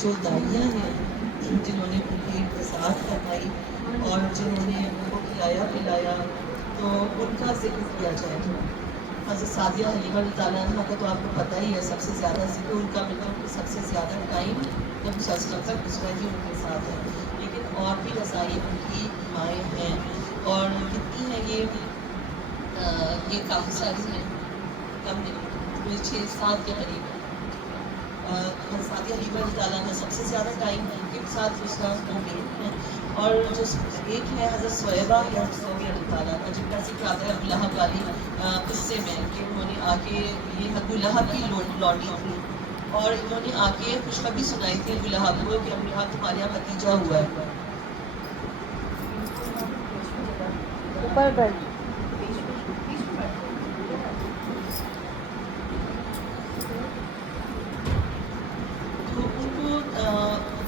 جو دائیاں ہیں جنہوں نے ان کی وضاحت کروائی اور جنہوں نے ان کو کھلایا پلایا، تو ان کا ذکر کیا جائے. حضرت سعدیہ حلیمہ رضی اللہ عنہا کا تو آپ کو پتہ ہی ہے، سب سے زیادہ ذکر ان کا ملتا ہے، سب سے زیادہ ٹائم جب مسلسل تک گزرا ہی ان کے ساتھ ہے. لیکن اور بھی رضائی ان کی مائیں ہیں، اور کتنی ہیں یہ کافی ساری ہیں، کم نہیں، 6-7 کے قریب. حضرت سعدیہ حلیمہ رضی اللہ عنہا سب سے زیادہ ٹائم ان کے ساتھ گزرا، وہ مین ہیں. اور جو ایک ہے حضرت صہیبہ یا صہیبہ رضی اللہ عنہا، جن کا ذکر آتا ہے ابو لہب والی قصے میں کہ انہوں نے آ کے، یہ ابو لہب کی لونڈی تھی، اور انہوں نے آ کے خوشخبری سنائی تھی ابو لہب کو کہ ابو لہب تمہارے یہاں بھتیجا ہوا ہے. اوپر بیٹھ.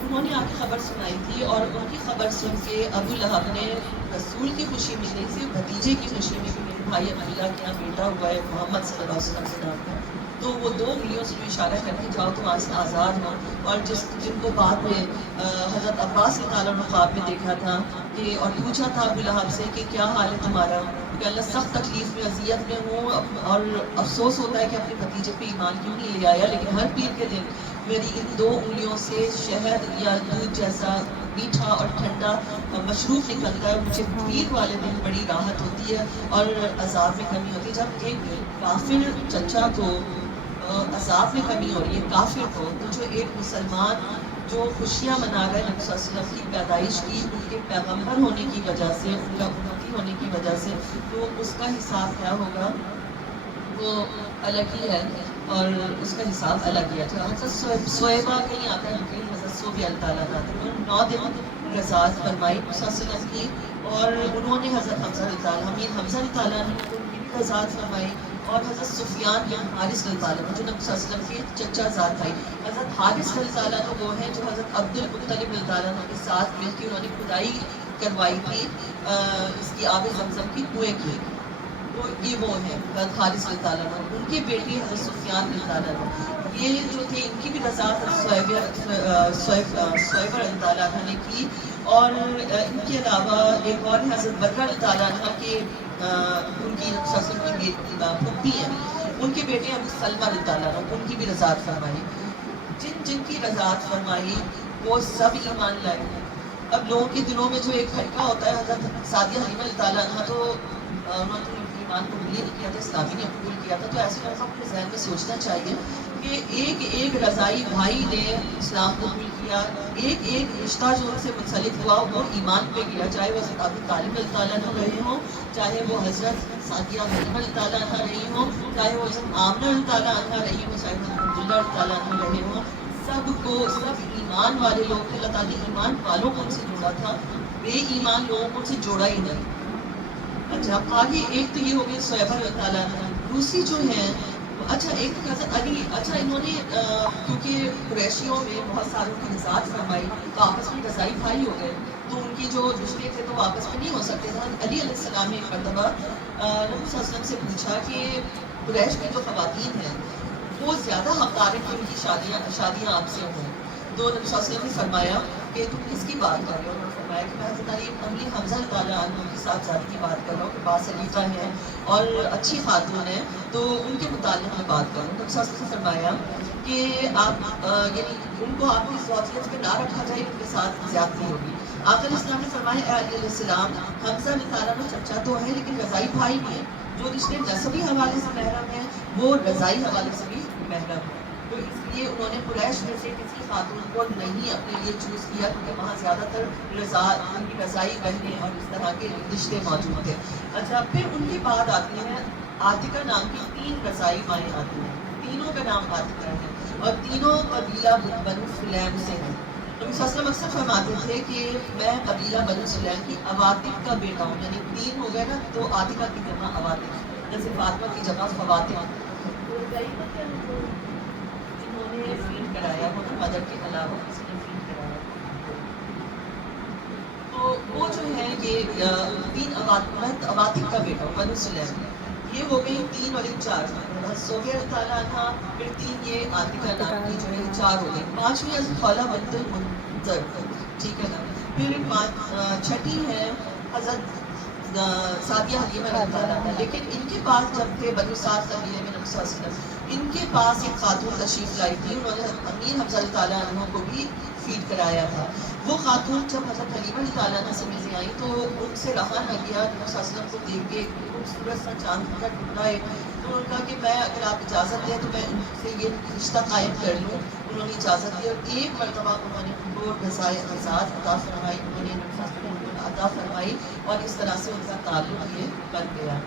انہوں نے آ کے خبر سنائی تھی، اور ان کی خبر سن کے ابو لہب نے رسول کی خوشی میں نہیں صرف بھتیجے کی خوشی میں کہ میرے بھائی عبداللہ کے یہاں بیٹا ہوا ہے محمد صلی اللہ علیہ وسلم کے نام کا، تو وہ 2 انگلیوں سے اشارہ کر کے جاؤ تم آج سے آزاد ہو. اور جن کو بعد میں حضرت عباس رضی اللہ عنہ خواب میں دیکھا تھا کہ، اور پوچھا تھا ابو لہب سے کہ کیا حال ہے تمہارا، کہ اللہ سخت تکلیف میں اذیت میں ہوں، اور افسوس ہوتا ہے کہ اپنے بھتیجے پہ ایمان کیوں نہیں لے آیا، لیکن ہر پیر کے دن میری ان 2 انگلیوں سے شہد یا دودھ جیسا میٹھا اور ٹھنڈا مشروب نکلتا ہے، مجھے پیر والے دن بڑی راحت ہوتی ہے اور عذاب میں کمی ہوتی ہے. جب ایک کافر چچا کو عذاب میں کمی ہو رہی ہے، کافر کو، تو جو ایک مسلمان جو خوشیاں منا رہا ہے نبی صلی اللہ علیہ وسلم کی پیدائش کی، ان کے پیغمبر ہونے کی وجہ سے، ان کا امتی ہونے کی وجہ سے، تو اس کا حساب کیا ہوگا وہ الگ ہی ہے، اور اس کا حساب الگ ہی ہے. حضرت صہیبہ کہیں آتا ہے، کہیں حضرت صہیبہ اللہ تعالیٰ آتا ہے. 9 دن رضاعت فرمائی صلی اللہ علیہ وسلم کی، اور انہوں نے حضرت حمزہ رضی اللہ عنہ، حمزہ رضی اللہ عنہ کو ان کی بھی رضاعت فرمائی، اور حضرت سفیان بن حارث رضی اللہ عنہ جو نبی صلی اللہ علیہ وسلم کے چچا زاد بھائی. حضرت حارث رضی اللہ عنہ وہ ہیں جو حضرت عبد المطلب رضی اللہ عنہ کے ساتھ مل کے انہوں نے کھدائی کروائی تھی اس کی آب زمزم کی کنویں کی. تو یہ وہ ہیں حضرت حارث رضی اللہ عنہ، ان کے بیٹے حضرت سفیان رضی اللہ عنہ، یہ جو تھے ان کی بھی رضاعت صہیبہ رضی اللہ عنہ نے کی. اور ان کے علاوہ ایک اور حضرت برہ رضی اللہ عنہ کے ان کی سسر کی پھوپھی ہیں، ان کے بیٹے ابو سلمہ رضی اللہ عنہ، ان کی بھی رضاعت فرمائی. جن کی رضاعت فرمائی وہ سب ایمان لائے. اب لوگوں کے دلوں میں جو ایک فرقہ ہوتا ہے، حضرت سعدیہ حلیمہ رضی اللہ عنہ تو انہوں نے ایمان قبول نہیں کیا تھا، اسلامی نے قبول کیا تھا، تو ایسے لوگوں کو اپنے ذہن میں سوچنا چاہیے کہ ایک رضائی بھائی نے اسلام قبول کیا، ایک رشتہ جو ان سے منسلک ہوا وہ ایمان پہ گیا، چاہے وہ حضرت ابو طالب رضی اللہ عنہ رہے ہوں، چاہے وہ حضرت سعدیہ حلیمہ رضی اللہ عنہ رہی ہوں، چاہے وہ حضرت آمنہ رضی اللہ عنہ رہی ہوں، چاہے وہ عبداللہ رضی اللہ عنہ رہے ہوں، سب ایمان والے لوگ تھے. اللہ تعالیٰ نے ایمان والوں کو ان سے جوڑا تھا، بے ایمان لوگوں کو ان سے جوڑا ہی نہیں. اچھا آگے ایک تو یہ ہو گئی صہیبہ رضی اللہ عنہ. دوسری جو ہیں اچھا ایک حضرت علی، اچھا انہوں نے کیونکہ قریشیوں میں بہت ساروں کی رضاعت فرمائی تو آپس میں رضائی بھائی ہو گئے، تو ان کی جو رشتے تھے تو وہ آپس میں نہیں ہو سکتے تھے. علی علیہ السلام نے ایک مرتبہ نبی صلی اللہ علیہ وسلم سے پوچھا کہ قریش کی جو خواتین ہیں وہ زیادہ حقدار ہیں کہ ان کی شادیاں آپ سے ہوں. تو نبی صلی اللہ علیہ وسلم نے فرمایا کہ تم کس کی بات کر رہے ہو؟ انہوں نے فرمایا کہ میں حضرت علی حمزہ رضی اللہ عنہ کی صاحبزادی کی بات کر رہا ہوں کہ باسلیقہ ہیں اور اچھی خاتون ہیں، تو ان کے متعلق میں بات کروں. تو نبی صلی اللہ علیہ وسلم نے فرمایا کہ آپ یعنی ان کو آپ کی زوجیت میں نہ رکھا جائے، ان کے ساتھ زیادتی ہوگی. آخر اسلام نے فرمایا اے علی علیہ السلام، حمزہ رضی اللہ عنہ چچا تو ہے لیکن رضائی بھائی بھی ہیں، جو رشتے نسبی حوالے سے محرم ہیں وہ رضائی حوالے سے بھی محرم ہیں. تو اس لیے انہوں نے قریش میں سے کسی خاتون کو نہیں اپنے لیے چوز کیا کیونکہ وہاں زیادہ تر ان کی رضائی بہنیں اور اس طرح کے رشتے موجود تھے. اچھا پھر ان کے بعد آتی ہیں عاتقہ نام کی 3 رضائی مائیں آتی ہیں، تینوں کا نام عاتقہ ہے اور تینوں قبیلہ بنو سلیم سے ہیں. نبی صلی اللہ علیہ وسلم اکثر فرماتے تھے کہ میں قبیلہ بنو سلیم کی عواتق کا بیٹا ہوں، یعنی 3 ہو گئے نا تو عاتقہ کی جمع عواتق، جیسے فاطمہ کی جمع فواتق. جنہوں نے فیل کرایا ہو نا مدر کے علاوہ کسی نے فیل کرایا، تو وہ جو ہے یہ 3 عواتق کا بیٹا ہوں بنو سلیم. یہ ہو گئی 3 اور 4. صوفیہ رضی اللہ عنہ، پھر 3 یہ عاتقہ نام کی جو ہے 4 ہو گئی. 5ویں حضرت خولہ بنت المنذر، ٹھیک ہے نا. پھر 6ٹھی ہے حضرت سعدیہ حلیمہ رضی اللہ عنہ. لیکن ان کے پاس جب تھے بنو سعد قبیلے میں نبی صلی اللہ علیہ وسلم، ان کے پاس ایک خاتون تشریف لائی تھی. انہوں نے امیر حمزہ رضی اللہ عنہ کو بھی فیڈ کرایا تھا. وہ خاتون جب حضرت حلیمہ رضی اللہ عنہ سے ملنے آئی تو ان سے رہا نہ گیا نبی صلی اللہ علیہ وسلم کو دیکھ کے خوبصورت سا چاند کا ٹکڑا ہے. تو انہوں نے کہا کہ میں اگر آپ اجازت دیں تو میں ان سے یہ رشتہ قائم کر لوں. انہوں نے اجازت دی اور ایک مرتبہ انہوں نے ان کو رضائے اعزاز عطا فرمائی. انہوں نے نبی صلی اللہ علیہ وسلم کو عطا فرمائی اور اس طرح سے ان کا تعلق یہ بن گیا.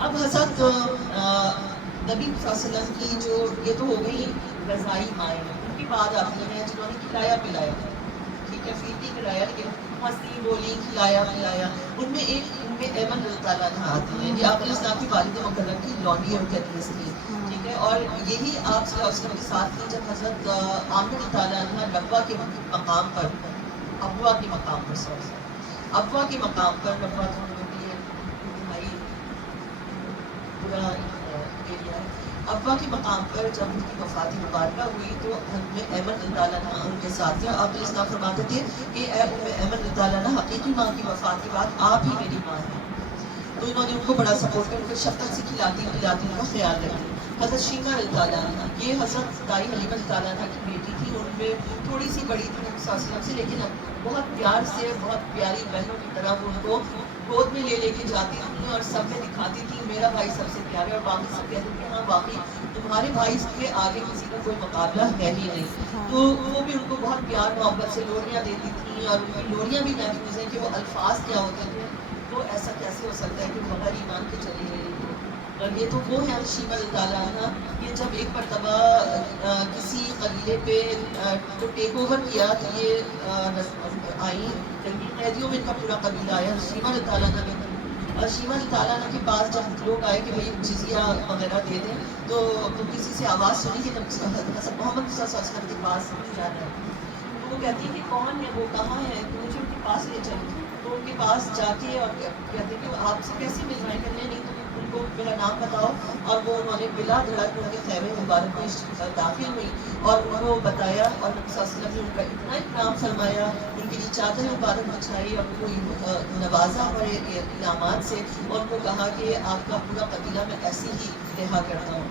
اب حضرت نبی صلی اللہ علیہ وسلم کی جو یہ تو ہو گئی رضائی مائیں، ان کی بعد آتی ہیں جنہوں نے کھلایا پلایا، ٹھیک ہے، فیڈ نہیں کرایا لیکن ہنسی بولی کھلایا پلایا. ان میں ایک ایمن رضی اللہ عنہ آتی ہیں، یہ آپ الاسلام کی والد مکرم کی لونڈی اور کنیز تھی، ٹھیک ہے. اور یہی آپ صلی اللہ علیہ وسلم کے ساتھ تھی جب حضرت عامر رضی اللہ عنہ ربوہ کے مقام پر، ابوا کے مقام پر، ابوا کے مقام پر، ربوہ تو انتہائی پورا ایریا ہے. ابوا کے مقام پر جب ان کی وفات مبارکہ ہوئی تو ایمن رضی اللہ عنہ ان کے ساتھ تھے. آپ الاسلام فرماتے تھے کہ اے ایمن رضی اللہ عنہ، حقیقی ماں کی وفات کے بعد آپ ہی میری ماں ہیں. تو انہوں نے ان کو بڑا سپورٹ کیا، ان کو شفقت سے کھلاتی پلاتی ان کا خیال رکھتی. حضرت شیمہ رضی اللہ عنہ، یہ حضرت دائی حلیمہ رضی اللہ عنہ کی بیٹی تھی. ان میں تھوڑی سی بڑی تھی نبی صلی اللہ علیہ وسلم سے، لیکن بہت پیار سے، بہت پیاری بہنوں کی طرح وہ ان کو گود میں لے کے جاتی تھی اور سب میں دکھاتی تھی میرا بھائی سب سے پیارا ہے. اور باقی سب کہتے ہیں کہ ہاں باقی تمہارے بھائی کے آگے کسی کا کوئی مقابلہ ہے ہی نہیں. تو وہ بھی ان کو بہت پیار محبت سے لوریاں دیتی تھیں، اور ان کی لوریاں بھی محفوظ ہیں کہ وہ الفاظ کیا ہوتے تھے. تو ایسا کیسے ہو سکتا ہے کہ بغیر ایمان کے چلی گئی. اور یہ تو وہ ہے شیمہ رضی اللہ عنہ، یہ جب ایک مرتبہ کسی قبیلے پہ کو ٹیک اوور کیا تو یہ آئی جنگی قیدیوں میں ان کا پورا قبیلہ آیا شیمہ رضی اللہ عنہ نے. اور شیمہ رضی اللہ عنہ کے پاس جب لوگ آئے کہ بھائی جزیہ وغیرہ دے دیں تو کسی سے آواز سنی کہ حضرت محمد صلی اللہ علیہ وسلم کے پاس جانا ہے. تو وہ کہتی ہے کہ کون ہے وہ، کہاں ہے، تو مجھے ان کے پاس لے چلیں. تو ان کے پاس جا کے اور کہتے ہیں کہ آپ سے کیسے مل رہے ہیں، کرنے نہیں تو ان کو میرا نام بتاؤ. اور وہ انہوں نے بلا دھڑک ان کے خیمے مبارک میں داخل ہوئی اور ان کو بتایا. اور نبی صلی اللہ علیہ وسلم نے ان کا اتنا اکرام فرمایا، ان کے لیے چادر مبارک بچھائی اور ان کو نوازا بڑے انعامات سے، اور ان کو کہا کہ آپ کا پورا قبیلہ میں ایسے ہی رہا کرتا ہوں.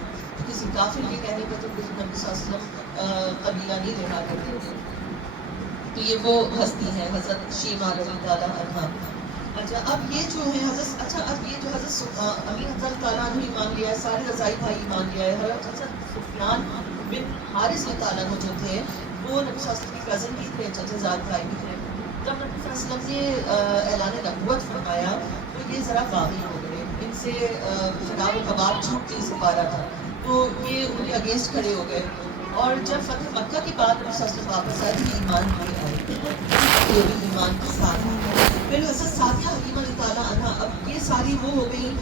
کسی کافر کے کہنے پہ تو نبی صلی اللہ علیہ وسلم قبیلہ نہیں رہا کرتے تھے. تو یہ وہ ہستی ہے حضرت شیمہ رضی اللہ عنہ. اچھا اب یہ جو ہے اب یہ جو حضرت امیر حضرت تعالیٰ عنہ ایمان لیا ہے، سارے رضائی بھائی ایمان لیا ہے. حضرت سفیان بن حارث تعالیٰ عنہ جو تھے وہ نبی صلی اللہ علیہ وسلم کی کزن بھی تھے، چچا زاد بھائی بھی تھے. جب نبی صلی اللہ علیہ وسلم نے اعلان نبوت فرمایا تو یہ ذرا باغی ہو گئے، ان سے شراب و کباب چھوٹ نہیں سپارا تھا، تو یہ ان کے اگینسٹ کھڑے ہو گئے. اور جب فتح مکہ کے بعد نبی صلی اللہ علیہ وسلم واپس آئے تو ایمان لے آئے، یہ بھی ایمان کے ساتھ. پھر حضرت سعدیہ حلیمہ رضی اللہ عنہ، اب یہ ساری وہ ہو گئی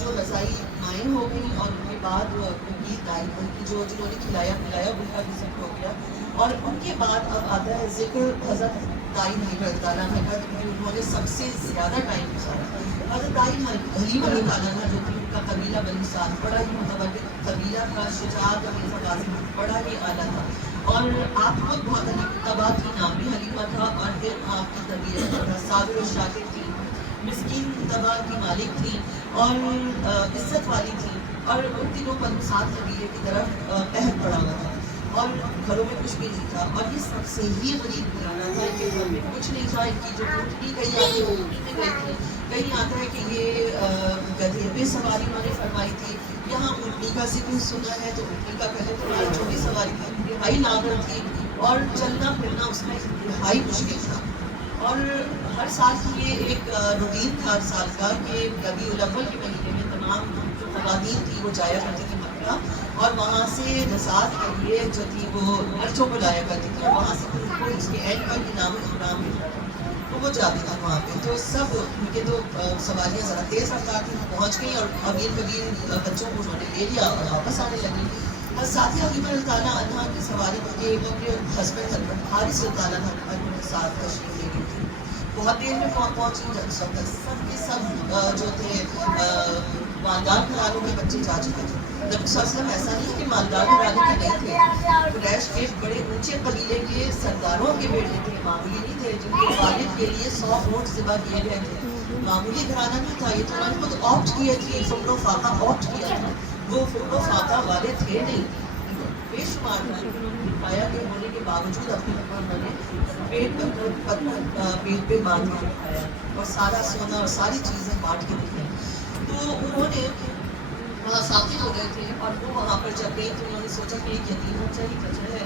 جو رضائی مائیں ہو گئی، اور ان کے بعد ان کی دائی جو جنہوں نے کھلایا پلایا ان کا بھی ذکر ہو گیا. اور ان کے بعد اب آتا ہے ذکر حضرت دائی حلیمہ رضی اللہ عنہ کا، کیونکہ انہوں نے سب سے زیادہ ٹائم گزارا. حضرت دائی حلیمہ رضی اللہ عنہ جو تھی ان کا قبیلہ بنو سعد بڑا ہی متوجہ قبیلہ تھا، شجاعت اور غازی بڑا ہی اعلیٰ تھا. اور آپ خود بہت تباہ تھی، نام بھی حلیمہ تھا اور پھر آپ کی طبیعت تھا، صابر و شاکر تھی، مسکین تباہ کی مالک تھی اور عزت والی تھی. اور ان دنوں بنو سعد قبیلے کی طرف قہر پڑا ہوا تھا اور گھروں میں کچھ بھی نہیں تھا. اور یہ سب سے ہی غریب گھرانا تھا کہ گھر میں کچھ نہیں تھا. ان کی جو اونٹنی کہیں آتی ہے اونٹنی میں گئی تھی، کہیں آتا ہے کہ یہ گدھے پہ سواری انہوں نے فرمائی تھی. یہاں اونٹنی کا ذکر سنا ہے تو اونٹنی کا پہلے تو جو بھی سواری تھی انتہائی لاغر تھی اور چلنا پھرنا اس میں انتہائی مشکل تھا. اور ہر سال کی یہ ایک روٹین تھا ہر سال کا کہ ربیع الاول کے مہینے میں تمام جو خواتین تھی وہ جایا کرتی تھی مکہ، اور وہاں سے نسات کے لیے جو تھی وہ مرچوں کو لایا کرتی تھی، اور وہاں سے پھر ان کو اس کے اینڈ پر انعام اکرام ملتا تھا. تو وہ جاتی تھی وہاں پہ. تو سب ان کے تو سواریاں ذرا تیز رفتار تھی، پہنچ گئی اور امیر کبیر بچوں کو انہوں نے لے لیا اور واپس آنے لگی. اور سعدیہ حلیمہ رضی اللہ عنہ کی سواری کے ہسبینڈ حارث رضی اللہ عنہ کے ساتھ تشریف لے گئی تھی. بہت دیر میں پہنچی. سب کے سب جو تھے مالدار گھرانوں کے بچے جا چکے تھے. نبی صلی اللہ علیہ وسلم ایسا نہیں کہ مالدار گھرانے کے نہیں تھے. قریش کے بڑے اونچے قبیلے کے سرداروں کے بیٹے تھے, معمولی نہیں تھے, جن کے والد کے لیے 100 اونٹ ذبح کیے گئے تھے. معمولی گھرانہ نہیں تھا یہ, تو انہوں نے خود آپٹ کیا تھی, فکر و فاقہ آپٹ کیا تھا. وہ فکر و فاقہ والے تھے نہیں, بے شمار پایا کے ہونے کے باوجود اپنی انہوں نے پیٹ پہ باندھ کے رکھایا اور سارا سونا اور ساری چیزیں بانٹ کے دکھائی. تو انہوں نے وہاں ساتھی ہو گئے تھے, اور وہ وہاں پر جب گئی تو انہوں نے سوچا کہ ایک یتیم بچہ ہی بچہ ہے,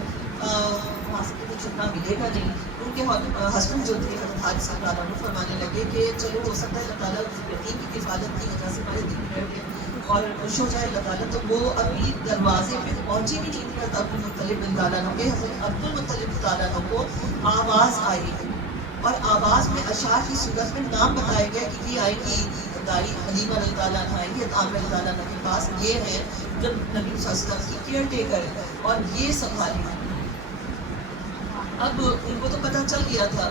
وہاں سے کچھ اتنا ملے گا نہیں. ان کے ہسبینڈ جو تھے حضرت حارث رضی اللہ عنہ فرمانے لگے کہ چلو ہو سکتا ہے اللہ تعالیٰ اس یتیم کی کفالت کی وجہ سے ہمارے دل بیٹھ گئے اور خوش ہو جائے اللہ تعالیٰ. تو وہ ابھی دروازے پہ پہنچی بھی نہیں تھی حضرت عبد المطلب رضی اللہ عنہ کے. حضرت عبد المطلب رضی اللہ عنہ کو آواز آئی, اور آواز میں اشعار کی صورت میں نام بتایا گیا کہ یہ آئے گی داری حلیمہ رضی اللہ عنہ آئیں گے عامر رضی اللہ عنہ کے پاس. یہ ہے جب نبی صلی اللہ علیہ وسلم کی کیئر ٹیکر ہے اور یہ سنبھالیں گے. اب ان کو تو پتہ چل گیا تھا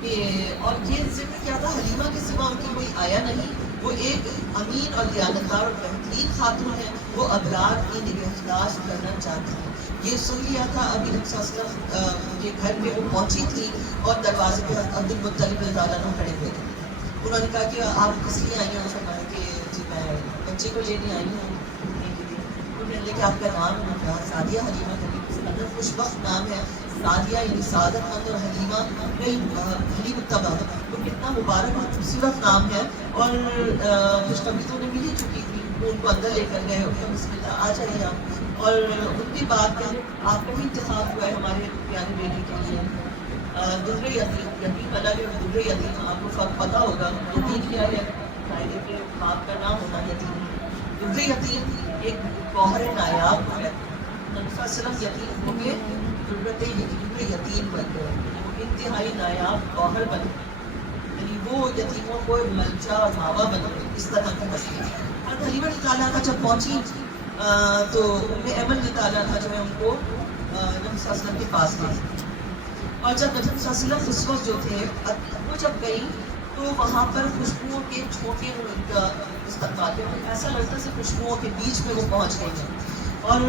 کہ, اور یہ ذکر کیا تھا, حلیمہ کے سوا ان کی کوئی آیا نہیں. وہ ایک امین اور دیانتدار اور بہترین خاتون ہے, وہ ابرار کی نگہداشت کرنا چاہتی ہیں. یہ سن لیا تھا ابھی نبی صلی اللہ علیہ وسلم کے گھر پہ وہ پہنچی تھی اور دروازے پہ عبد المطلب رضی اللہ عنہ کھڑے ہوئے تھے. انہوں نے کہا کہ آپ کس لیے آئی ہیں؟ فرمایا کہ جی میں بچے کو لینے آئی ہوں گھومنے کے لیے. انہوں نے کہا کہ آپ کا نام ہے؟ کہا سعدیہ حلیمہ کبھی خوش بخت نام ہے, سعدیہ یعنی سعادت مند, اور حلیمہ حلیم الطبع, تو کتنا مبارک اور خوبصورت نام ہے. اور خوشخبری تو انہیں مل ہی چکی تھی, وہ ان کو اندر لے کر گئے, بسم اللہ آ جائیے آپ. اور ان کی بات میں آپ کا ہی انتخاب ہوا ہے ہمارے پیارے بیٹے کے لیے, در یتیم. یتیم الگ ہے, در یتیم آپ کو پتہ ہوگا یتیم کیا ہے, قاعدے کے باپ کا نام ہونا یتیم. در یتیم ایک گوہر نایاب ہے. نبی صلی اللہ علیہ وسلم یتیم ہو کے در یتیم بن گئے, انتہائی نایاب گوہر بن گئے, یعنی وہ یتیموں کو ملجا اور ماوا بن گئے. اس طرح کی ہستی. حضرت حلیمہ رضی اللہ عنہا جب پہنچی تو ام ایمن رضی اللہ عنہا جو ہے ان کو نبی صلی اللہ علیہ وسلم کے پاس گئی, اور جب نبی صلی اللہ علیہ وسلم اس وقت جو تھے وہ جب گئی تو وہاں پر خوشبوؤں کے چھوٹے ان کا استقبال میں ایسا لگتا ہے خوشبوؤں کے بیچ میں وہ پہنچ گئی ہیں, اور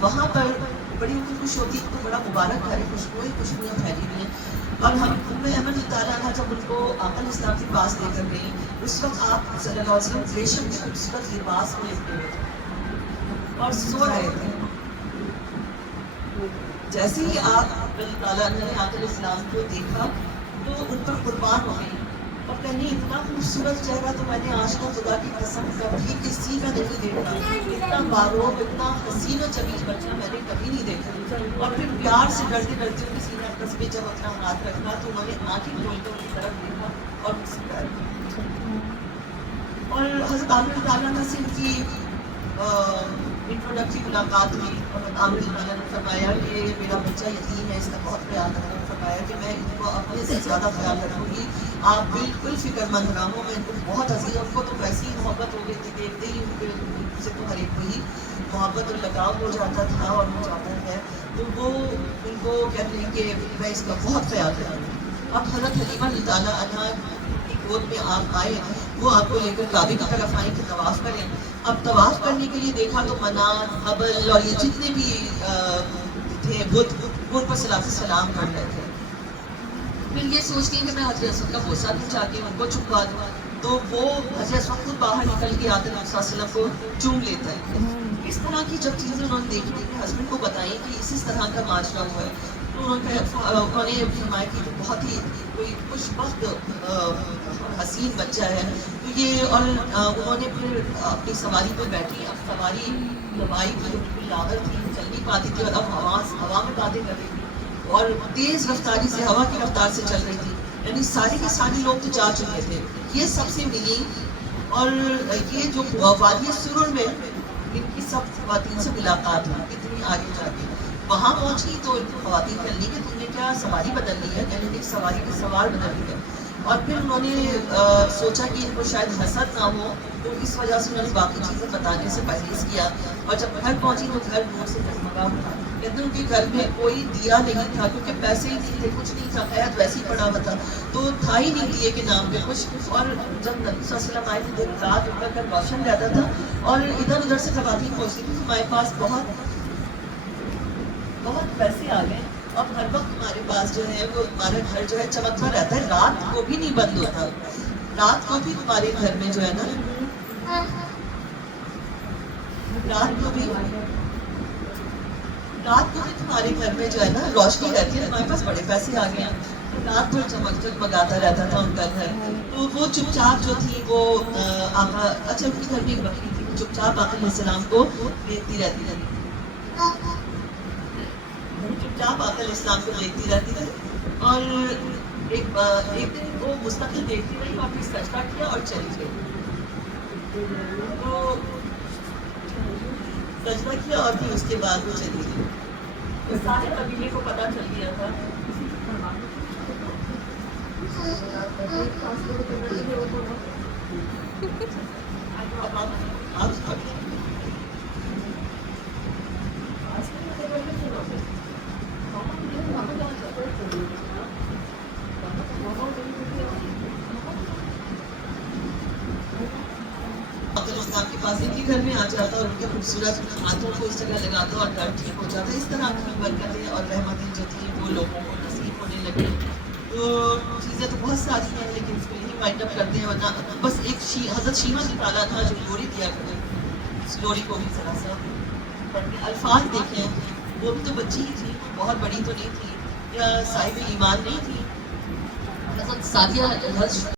وہاں پر بڑی ان خوش ہوتی ہے, تو بڑا مبارک گھر ہے, خوشبوئیں پھیلی ہوئی ہیں. اور ہم ام ایمن رضی اللہ عنہا جب ان کو آقا اسلام کے پاس لے کر گئی, اس وقت آپ صلی اللہ علیہ وسلم ریشم کے خوبصورت لباس میں لپٹے ہوئے تھے اور سو رہے تھے. جیسے ہی آپ اللہ تعالیٰ نے آقا اسلام کو دیکھا تو ان پر قربان ہو گئی, اور کہیں اتنا خوبصورت چہرہ تو میں نے آج تک خدا کی قسم کبھی کسی کا نہیں دیکھا, اتنا باروب اتنا حسین و جمیل بچہ میں نے کبھی نہیں دیکھا. اور پھر پیار سے ڈرتے ڈرتے ان کے سینے اقدس پہ جب اپنا ہاتھ رکھا تو انہوں نے آنکھیں کھول کر ان کی طرف دیکھا اور مسکرایا. اور حضرت عامر رضی اللہ عنہ سے ان کی انٹروڈکٹری ملاقات ہوئی, اور عامر رضی اللہ عنہ نے فرمایا کہ میرا بچہ یتیم ہے, اس کا بہت خیال رکھنا. فرمایا کہ میں ان کو اپنے سے زیادہ خیال رکھوں گی, آپ بالکل فکر مند نہ ہوں, میں ان کو بہت عزیز. ان کو تو ویسی ہی محبت ہو گئی تھی, دیکھتے ہی ان سے تو ہر ایک کو ہی محبت اور لگاؤ ہو جاتا تھا اور ہو جاتا ہے. تو وہ ان کو کہتے ہیں کہ میں اس کا بہت خیال رکھوں گی. اب حضرت حلیمہ رضی اللہ عنہا کی گود میں آپ آئے, وہ آپ کو لے کر کعبے کی طرف آئیں کہ طواف کریں. اب طواف کرنے کے لیے دیکھا تو منات, حبل اور یہ جتنے بھی تھے بت, ان پر صلاۃ السلام کر رہے تھے. پھر یہ سوچتی ہیں کہ میں حضرت اسود کا بوسہ دوں جا کے ان کو چپکا دوں, تو وہ حضرت اسود خود باہر نکل کے آتے نبی صلی اللہ علیہ وسلم کو چوم لیتا ہے. اس طرح کی جب چیزیں انہوں نے دیکھی اپنے ہسبینڈ کو بتائیں کہ اس طرح کا معاشرہ ہوا ہے, تو انہوں نے فرمایا کہ بہت ہی کوئی خوش بخت حسین بچہ ہے. تو یہ اور انہوں نے پھر اپنی سواری پہ بیٹھی. اب سواری دبائی کی جو بالکل لاغر تھی, چل نہیں پاتی تھی, اور اب ہوا میں باتیں کر رہی تھی اور تیز رفتاری سے ہوا کی رفتار سے چل رہی تھی. یعنی سارے کے سارے لوگ تو جا چکے تھے, یہ سب سے ملی. اور یہ جو وادی سرور میں ان کی سب خواتین سے ملاقات ہوئی اتنی آگے جا کے. وہاں پہنچی تو ان کو خواتین کرنی کہ تم نے کیا سواری بدل لی ہے, یعنی ایک سواری کی سوار بدل لی ہے. اور پھر انہوں نے سوچا کہ ان کو شاید حسد نہ ہو, تو اس وجہ سے انہوں نے باقی چیزیں بتانے سے پرہیز کیا. اور جب گھر پہنچی تو گھر نور سے جگمگا ہوا, کہتے ہیں ان کے گھر میں کوئی دیا نہیں تھا کیونکہ پیسے ہی نہیں تھے, کچھ نہیں تھا, قید ویسے ہی پڑا ہوا تھا, تو تھا ہی نہیں دیے کے نام پہ کچھ. اور جب نبی صلی اللہ علیہ وسلم آئے تو دن رات ان کا گھر روشن رہتا تھا, اور ادھر ادھر سے خواتین پہنچتی تھی. ہمارے پاس بہت بہت پیسے آ گئے, اب ہر وقت ہمارے پاس جو ہے وہ ہمارا گھر جو ہے چمکتا رہتا ہے, رات کو بھی نہیں بند ہوتا. رات کو بھی ہمارے گھر میں جو ہے نا, رات کو بھی تمہارے گھر میں جو ہے نا روشنی رہتی ہے. ہمارے پاس بڑے پیسے آ گئے ہیں, رات بھر چمکاتا رہتا تھا ان کا گھر. تو وہ چپ چاپ جو تھی وہ آقا, اچھا ان کے گھر میں ایک بکری تھی, وہ چپ چاپ آقا علیہ السلام کو دیکھتی رہتی تھی, چپ چاپ آقا علیہ السلام کو دیکھتی رہتی تھی. اور ایک دن وہ مستقل دیکھتی رہی, واپس سجدہ کیا اور چلی گئی. تو سجدہ کیا اور پھر اس کے بعد وہ چلی گئی. سارے قبیلے کو پتا چل گیا تھا. کے پاس ان کے گھر میں آ جاتا اور ان کے خوبصورت ہاتھوں کو اس جگہ لگاتا اور درد ٹھیک ہو جاتا. اس طرح کی برکتیں اور رحمتیں جو تھیں وہ لوگوں کو نصیب ہونے لگی. تو چیزیں تو بہت ساری ہیں لیکن اس کو یہی وائنڈ اپ کرتے ہیں, ورنہ بس ایک حضرت شیما نکالا تھا جو لوری دیا کرتے, اس لوری کو بھی ذرا سا پڑھ کے الفاظ دیکھیں. وہ بھی تو بچی ہی تھی, بہت بڑی تو نہیں تھی, یا صاحب ایمان نہیں تھی. حضرت سعدیہ